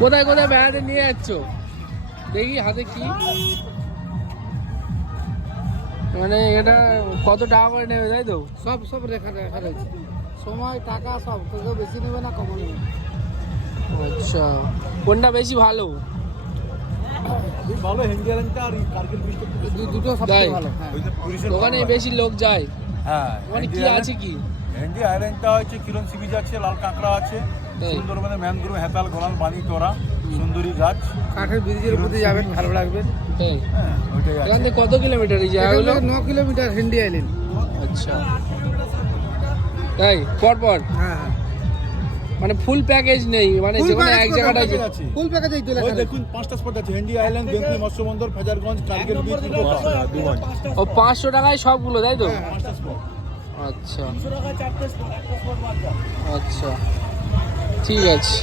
কোথায় কোথায় বেড়াতে নিয়ে যাচ্ছ? দেখি হাতে কি, মানে এটা কত টাকা করে নেবে, তাই তো? সব সব রেখা রেখা রয়েছে, সময় টাকা সব, কেউ বেশি নেবে না কম নেবে। আচ্ছা, কোনটা বেশি ভালো? ভালো হেন্ডি আইল্যান্ডটা আর কার্গিল বিচটা দুটো সবথেকে ভালো। হ্যাঁ, ওখানে বেশি লোক যায়। হ্যাঁ, ওখানে কি আছে কি? হেন্ডি আইল্যান্ডটা হচ্ছে কিরণ সি বিচ আছে, লাল কাঁকড়া আছে, তাই? সুন্দরবনে ম্যানগ্রোভ, হেতাল, গোলান, বানি, তোরা, সুন্দরী গাছ, কাঠের ব্রিজের উপরে যাবেন, ভালো লাগবে। তাই? হ্যাঁ ওইটাই এখান আছে। থেকে কত কিলোমিটার এই জায়গাগুলো? 9 কিলোমিটার হেন্ডি আইল্যান্ড। আচ্ছা, তাই পর পর? হ্যাঁ হ্যাঁ, মানে ফুল প্যাকেজ নেই, মানে যেখানে এক জায়গাটা আছে। ফুল প্যাকেজ এই তো ওই লেখা দেখুন 5টা স্পট আছে, হেন্ডি আইল্যান্ড, বেঙ্গলি মৎস্য বন্দর, ফেজারগঞ্জ, কার্গিল বিচ, দুগঞ্জ। ও 500 টাকায় সবগুলো, তাই তো? 5টা স্পট। আচ্ছা 300 টাকায় 4টে স্পট, একটা স্পট বাদ দাও। আচ্ছা, ঠিক আছে।